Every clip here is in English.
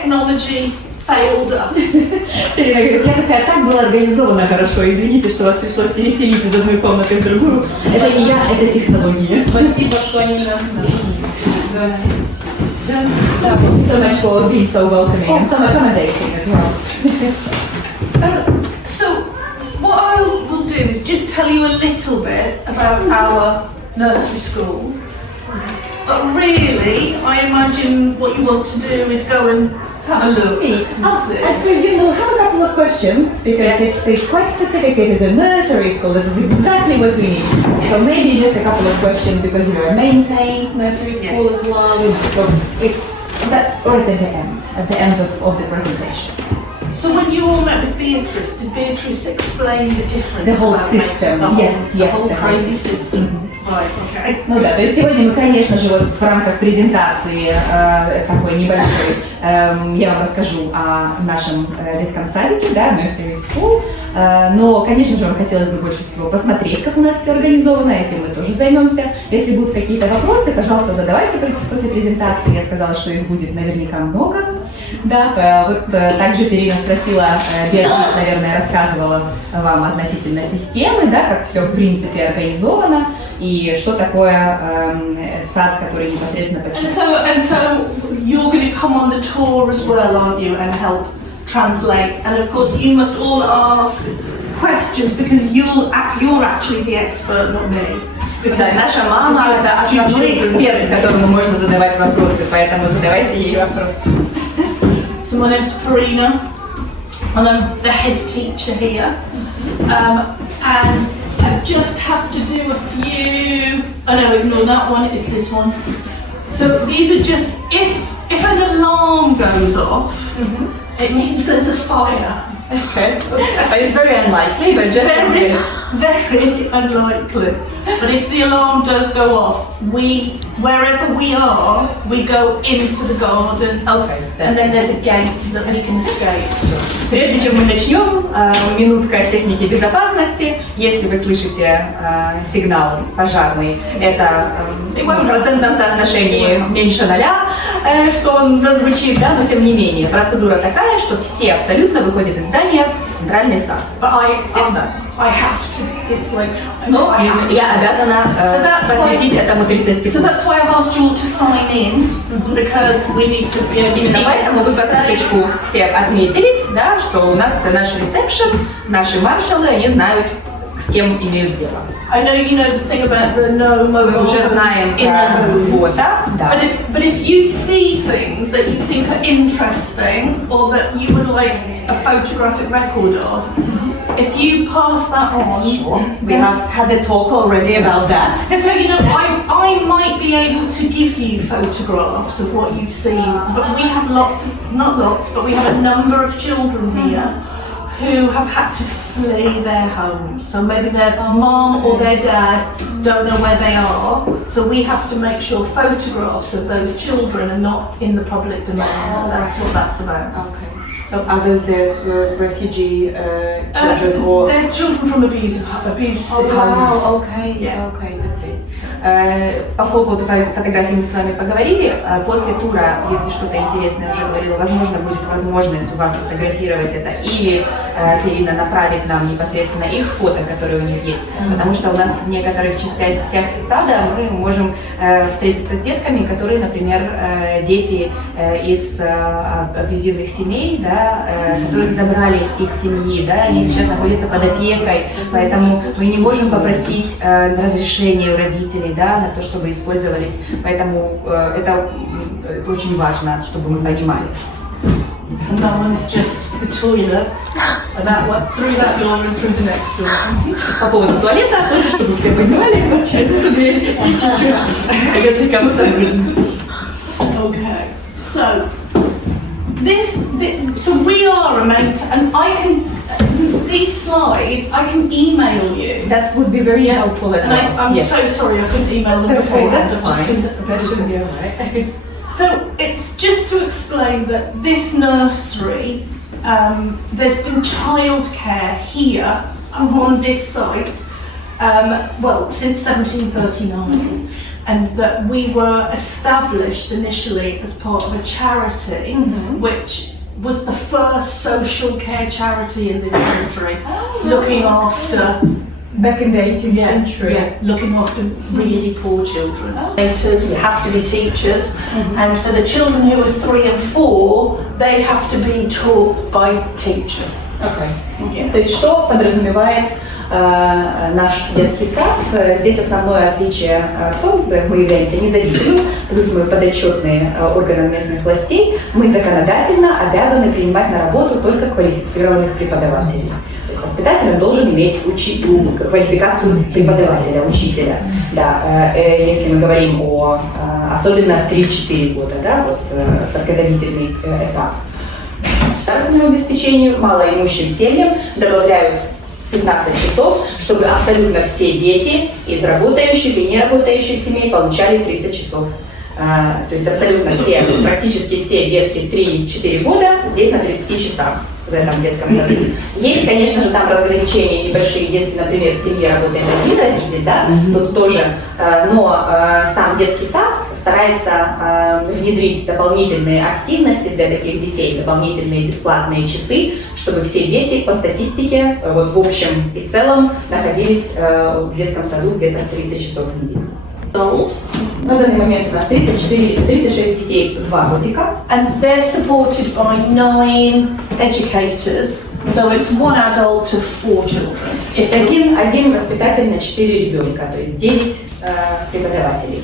technology failed us. Я такая, так было организовано хорошо, извините, что вас пришлось переселить из одной комнаты в другую. Это не я, это технологии. Спасибо, что они нас So thank you so much for being so welcoming and so accommodating as well. So what I will do is just tell you a little bit about our nursery school. But really, I imagine what you want to do is go and have a look. See, I presume we'll have a couple of questions because it's quite specific. It is a nursery school. That is exactly what we need. So maybe just a couple of questions because you are maintained nursery school as well. So it's that right at the end of the presentation. So when you all met with Beatrice, did Beatrice explain the difference? The whole system, yes. The whole crazy system. Right, okay. Ну да, то есть сегодня мы, конечно же, вот в рамках презентации такой небольшой, я вам расскажу о нашем детском садике, да, Nursery School, но, конечно же, вам хотелось бы больше всего посмотреть, как у нас все организовано, этим мы тоже займемся. Если будут какие-то вопросы, пожалуйста, задавайте после презентации, я сказала, что их будет наверняка много, да, вот также Перина спросила, Беатрис, наверное, рассказывала вам относительно системы, да, как все в принципе организовано, и что такое сад, который непосредственно подчиняется. And so you're going to come on the tour as well, aren't you, and help translate. And of course you must all ask questions because you're actually the expert, not me. Да, наша мама – это основной эксперт, которому можно задавать вопросы, поэтому задавайте ей вопросы. So my name's Perina, and I'm the head teacher here. And I just have to do a few. Oh no, ignore that one. It's this one. So these are just if an alarm goes off, it means there's a fire. Okay. But it's very unlikely, but just very unlikely. But if the alarm does go off, wherever we are, we go into the garden. Okay. And then there's a gate that we can escape. Прежде чем мы начнем, минутка техники безопасности. Если вы слышите сигнал пожарный, это в процентном соотношении меньше 0, что он зазвучит, да, но тем не менее процедура такая, что все абсолютно выходят из здания в центральный сад. I have to. It's like. Но я обязана посвятить этому 30 секунд. So that's why I've asked you all to sign in because we need to. Именно поэтому вы по списочку все отметились, да, что у нас наш ресепшн, наши маршалы, они знают, с кем имеют дело. I know you know the thing about the no mobile. Мы уже знаем про фото, да. But if you see things that you think are interesting or that you would like a photographic record of, if you pass that on, we have had a talk already about that. So you know, I might be able to give you photographs of what you've seen, but we have we have a number of children here who have had to flee their homes. So maybe their mom or their dad don't know where they are. So we have to make sure photographs of those children are not in the public domain. That's what that's about. Okay. So are those the refugee children or? They're children from abusive homes. Wow, okay, yeah. Okay, that's it. По поводу фотографий мы с вами поговорили. После тура, если что-то интересное уже говорила, возможно, будет возможность у вас фотографировать это или Перина направит нам непосредственно их фото, которые у них есть. Потому что у нас в некоторых частях сада мы можем встретиться с детками, которые, например, дети из абьюзивных семей, да, которых забрали из семьи, да, они сейчас находятся под опекой, поэтому мы не можем попросить разрешения у родителей, да, на то, чтобы использовались, поэтому это очень важно, чтобы мы понимали. And that one is just the toilets, and that one through that door and through the next door. По поводу туалета тоже, чтобы все понимали, вот через эту дверь и чуть-чуть, если кому-то нужно. Okay, so so we are a mentor, and I can. These slides I can email you. That would be very helpful as well. I'm so sorry I couldn't email them before. That's fine. That should be alright. So it's just to explain that this nursery, there's been childcare here on this site, well, since 1739. and that we were established initially as part of a charity, which was the first social care charity in this country, looking after. Back in the 18th century. Yeah, looking after really poor children. Educators have to be teachers, and for the children who are 3 and 4, they have to be taught by teachers. Okay. То есть что подразумевает наш детский сад? Здесь основное отличие в том, что мы являемся независимым, плюс мы подотчетные органам местных властей, мы законодательно обязаны принимать на работу только квалифицированных преподавателей. То есть воспитатель должен иметь квалификацию преподавателя, учителя. Да, если мы говорим о особенно 3-4 года, да, вот подготовительный этап. К обеспечению малоимущим семьям добавляют 15 часов, чтобы абсолютно все дети из работающих и неработающих семей получали 30 часов. То есть абсолютно все, практически все детки 3-4 года здесь на 30 часах в этом детском саду. Есть, конечно же, там разграничения небольшие, если, например, в семье работает один родитель, да, тут тоже, но сам детский сад старается внедрить дополнительные активности для таких детей, дополнительные бесплатные часы, чтобы все дети по статистике, вот в общем и целом, находились в детском саду где-то 30 часов в неделю. На данный момент у нас 36 детей, 2 годика. And they're supported by 9 educators, so it's 1 adult to 4 children. Один воспитатель на 4 ребенка, то есть 9 преподавателей.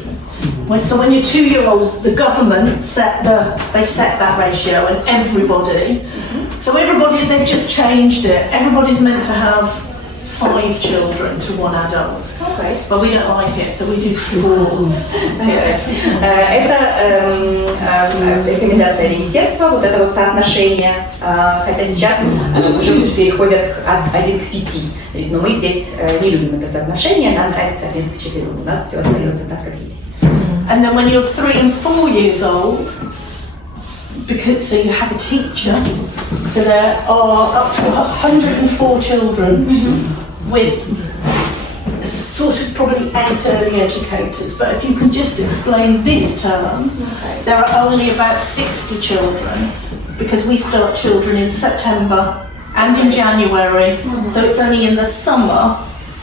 So when you're 2-year-olds, the government set that ratio, and everybody. So everybody, they've just changed it. Everybody's meant to have 5 children to 1 adult. Okay. But we don't like it, so we do 4. Это рекомендация министерства, вот это вот соотношение, хотя сейчас уже переходят от 1 к 5. Но мы здесь не любим это соотношение, нам нравится 1 к 4. У нас все остается так, как есть. And then when you're 3 and 4 years old, so you have a teacher, so there are up to 104 children with sort of probably 8 early educators, but if you can just explain this term, there are only about 60 children, because we start children in September and in January, so it's only in the summer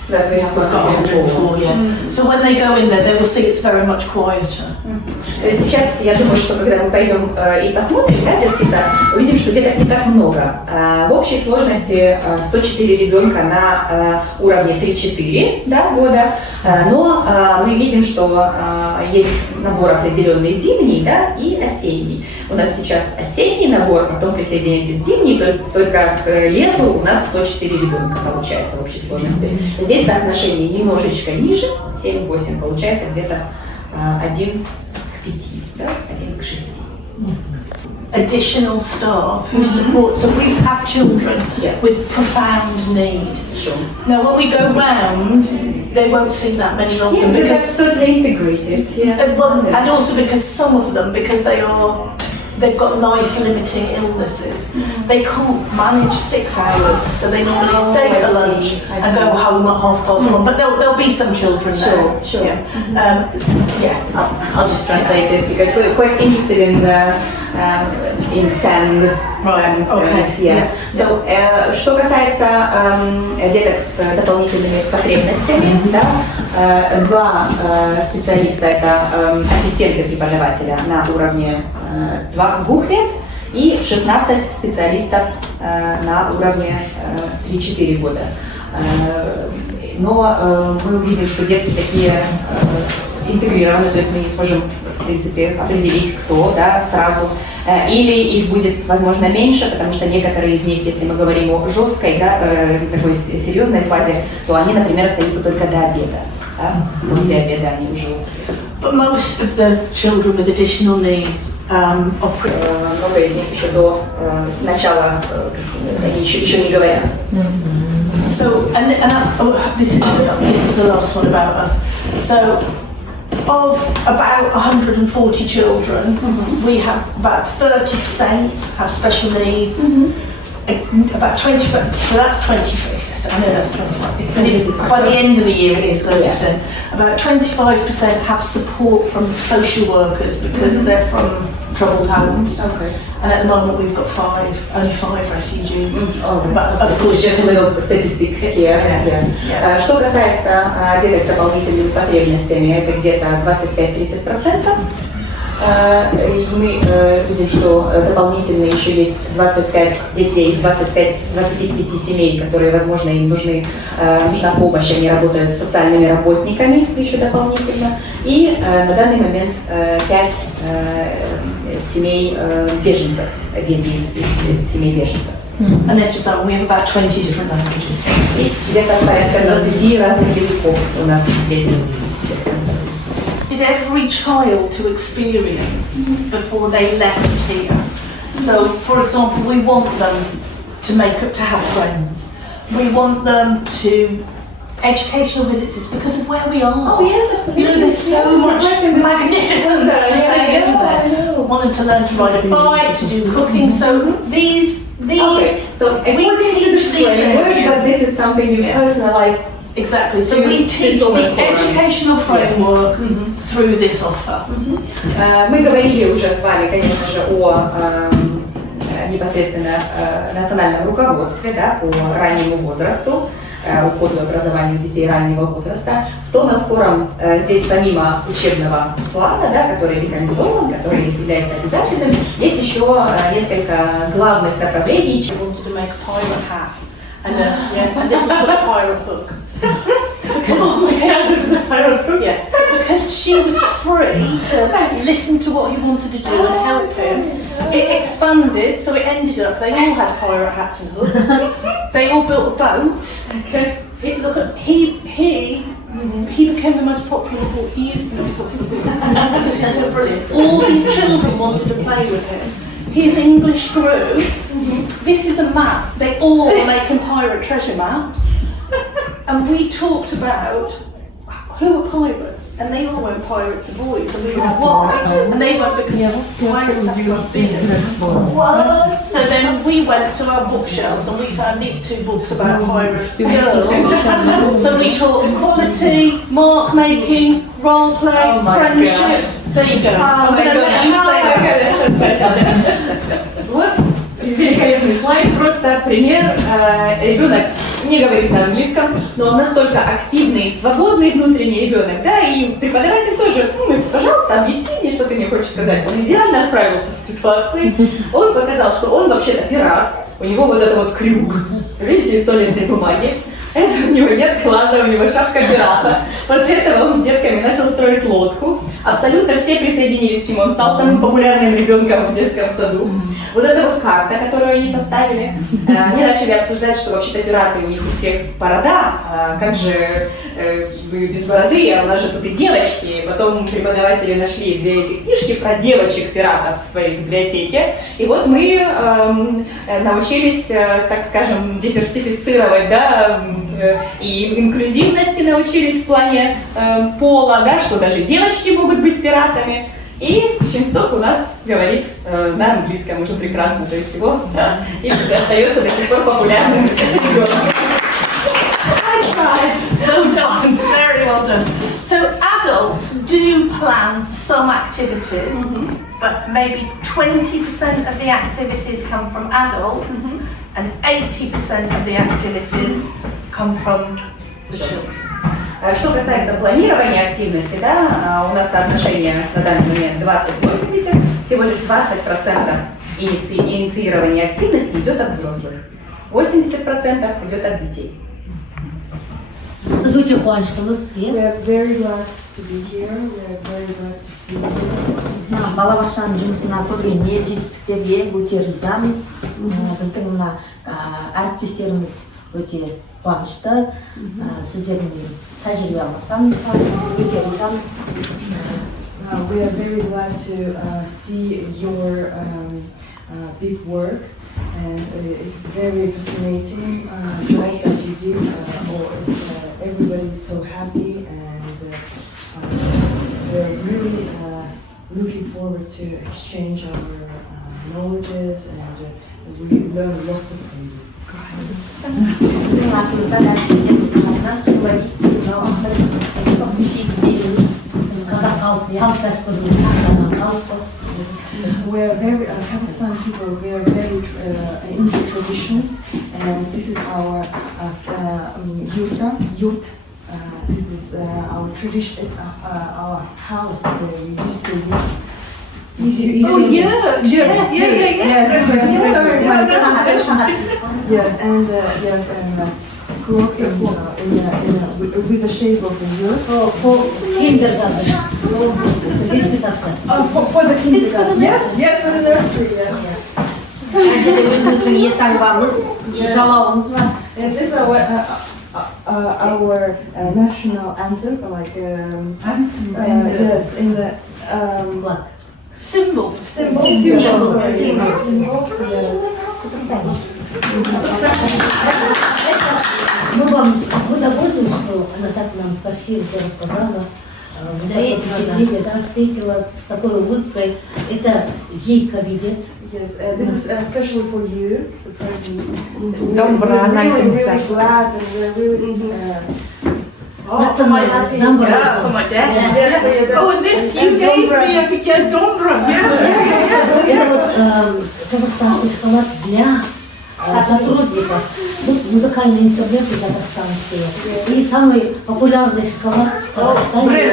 that we have 104, yeah. So when they go in there, they will see it's very much quieter. Сейчас я думаю, что когда мы пойдем и посмотрим, да, детский сад, увидим, что деток не так много. В общей сложности 104 ребенка на уровне 3-4, да, года, но мы видим, что есть набор определенный зимний, да, и осенний. У нас сейчас осенний набор, потом присоединяется зимний, только к лету у нас 104 ребенка получается в общей сложности. Здесь соотношение немножечко ниже, 7-8, получается где-то 1 к 5, да? 1 к 6. Additional staff who support, so we have children with profound need. Sure. Now when we go round, they won't see that many of them because totally integrated. Yeah. Well, and also because some of them, because they've got life-limiting illnesses. They can't manage 6 hours, so they normally stay for lunch and go home at 1:30. But there'll be some children there. Sure. Yeah. I'll just translate this because we're quite interested in sand. Right. Okay. Yeah. So, что касается деток с дополнительными потребностями, да, 2 специалиста, это ассистенты преподавателя на уровне 2 лет и 16 специалистов на уровне 3-4 года. Но мы увидим, что детки такие интегрированы, то есть мы не сможем, в принципе, определить, кто, да, сразу. Или их будет, возможно, меньше, потому что некоторые из них, если мы говорим о жесткой, да, такой серьезной фазе, то они, например, остаются только до обеда. Да? После обеда они уже. But most of the children with additional needs много из них еще до начала, они еще не говорят. So, this is the last one about us. So, of about 140 children, we have about 30% have special needs, about 25, so that's 25, I know that's 25, by the end of the year it is 30%. About 25% have support from social workers because they're from troubled homes. Okay. And at the moment we've got only five refugees. But of course, just a little statistic here. Что касается деток с дополнительными потребностями, это где-то 25-30%. И мы видим, что дополнительно еще есть 25 детей, 25 семей, которые, возможно, им нужна помощь, они работают с социальными работниками еще дополнительно. И на данный момент 5 семей беженцев, дети из семей беженцев. And then just like we have about 20 different languages. И где-то порядка 20 разных языков у нас здесь в детском саду. Did every child to experience before they left here. So, for example, we want them to have friends. We want them to educational visits is because of where we are. Oh yes, absolutely. You know, there's so much magnificence to see, isn't there? Want them to learn to ride a bike, to do cooking. So these. Okay. So according to the framework, but this is something you personalize. Exactly. So we teach the educational framework through this offer. Мы говорили уже с вами, конечно же, о непосредственно национальном руководстве, да, по раннему возрасту, уходу образования детей раннего возраста. В Томас Корам здесь помимо учебного плана, да, который рекомендован, который является обязательным, есть еще несколько главных направлений. She wanted to make a pirate hat, and this is the pirate book. Because she was free to listen to what he wanted to do and help him, it expanded, so it ended up they all had pirate hats and hoods. They all built a boat. He became the most popular book. He is the most popular book because he's so brilliant. All these children wanted to play with him. His English grew. This is a map. They all were making pirate treasure maps. And we talked about who are pirates, and they all went pirates are boys, and we were like, why? And they went because pirates have to have beards. What? So then we went to our bookshelves and we found these two books about pirate girls. So we taught equality, mark making, role play, friendship. There you go. I'm going to let you say that. Вот великолепный слайд, просто пример. Ребенок не говорит на английском, но он настолько активный, свободный внутренний ребенок, да, и преподаватель тоже, пожалуйста, объясни мне, что ты мне хочешь сказать. Он идеально справился с ситуацией. Он показал, что он вообще-то пират, у него вот это вот крюк, видите, из туалетной бумаги. Это у него нет глаза, у него шапка пирата. После этого он с детками начал строить лодку. Абсолютно все присоединились к нему, он стал самым популярным ребенком в детском саду. Вот эта вот карта, которую они составили, они начали обсуждать, что вообще-то пираты у них у всех борода, как же вы без бороды, а у нас же тут и девочки. Потом преподаватели нашли 2 эти книжки про девочек-пиратов в своей библиотеке. И вот мы научились, так скажем, диверсифицировать, да, и инклюзивности научились в плане пола, да, что даже девочки могут быть пиратами. И Ченцов у нас говорит на английском уже прекрасно, то есть его, да, и остается до сих пор популярным ребенком. Well done, very well done. So adults do plan some activities, but maybe 20% of the activities come from adults, and 80% of the activities come from the children. Что касается планирования активности, да, у нас соотношение на данный момент 20-80, всего лишь 20% инициирования активности идет от взрослых, 80% идет от детей. Biz öte quvonchlimiz. We are very glad to be here. We are very glad to see you. Balabaqshani жұмысына көргенде жетістіктерге өте ризамыз. Біздің мына әріптестеріміз өте қуанышты. Сіздердің тәжірибе алмасқаныңызға өте ризамыз. We are very glad to see your big work, and it's very fascinating job that you did. Everybody is so happy, and we're really looking forward to exchange our knowledges and we learn lots of things. We're very Kazakhstan people. We are very into traditions, and this is our yurt. This is our tradition. It's our house where we used to live. Oh, yeah. Yes, sorry, my Yeah, no, pronunciation. Yes, and cloth with the shape of the yurt. For kindergarten. For the kindergarten. Yes, for the nursery. Yes. Өзіміздің елтаңбамыз, жалауымыз бар. Yes, this is our national anthem, like yes, in the Флаг. Symbol. symbols. Yes. Вы довольны, что она так нам красиво все рассказала? Встретила, да, встретила с такой улыбкой. Это ей кабинет. Yes, this is especially for you, the present. Доброе, We're really Настя. glad, and we're really. That's a number. Yeah, for my desk. Yes, for your desk. Oh, and this you gave me, I could get Dombra. Yeah. Это вот казахстанский шоколад для сотрудников. Тут музыкальные инструменты казахстанские. И самый популярный шоколад в Казахстане.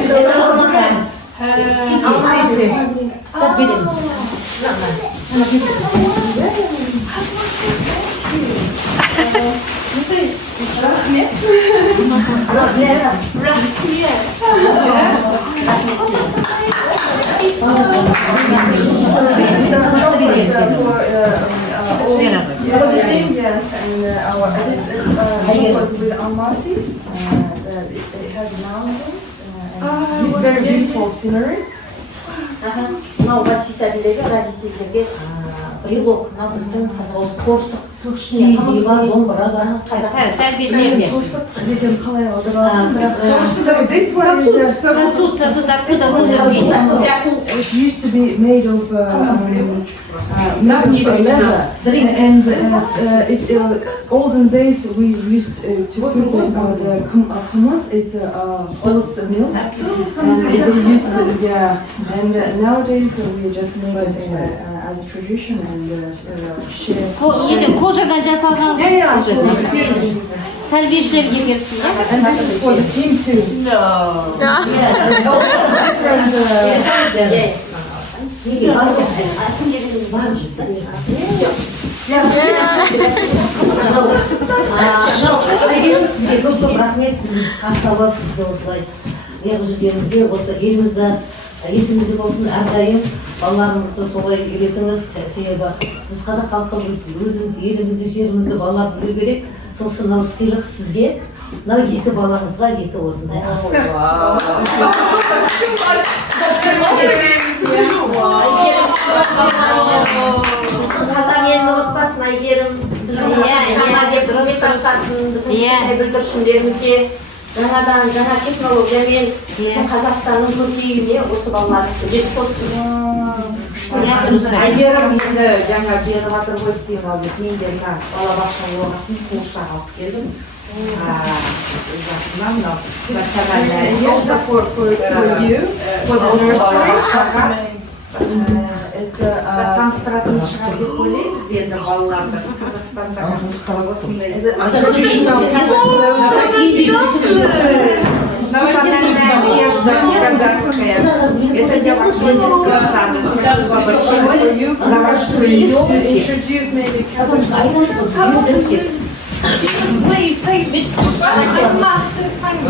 Это Алматы. Сити. Как берем? Yes, and our it's with Almaty. It has mountains and very beautiful scenery. Мынау воспитательдегі родительдерге брелок, мына біздің қорсық, киіз бар, домбыра бар, тәрбиешілерге. Деген қалай аударады? So this one is Сосуд, откуда выдавили? it used to be made of leather, and olden days we used to put the commas. It's horse milk, and they used to and nowadays we just make it as a tradition and share. Кожадан жасалған тәрбиешілерге берсін, And this is for the team too. No. Әйгерім сізге көп рахмет, қастауы бізді осылай неғып жүргеніңізге, осы елімізді есімізде болсын, әрдайым балаларыңызды солай үйретіңіз, себебі біз қазақ халқы өзіміз, елімізді, жерімізді балалар білу керек. Сол үшін мынау сыйлық сізге, мынау екі балаңызға екі осындай қазақ елін ұмытпасын, Әйгерім, біздің самарге қызмет атқарсын, біздің бүлдіршіндерімізге жаңа технологиямен біздің Қазақстанның көркеюіне осы балалардың үлес қоссын. Әйгерім енді жаңа беріп жатыр ғой сыйлауды, мен де мына балабақша орғасын қуыршақ алып келдім. Also for you, for the nursery. It's Таныстыратын шығар деп ойлаймыз енді балаларды Қазақстанда осындай. Это для вашего детского сада. Introduce maybe Please say me. Massive thank you.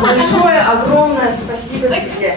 Большое, огромное спасибо тебе.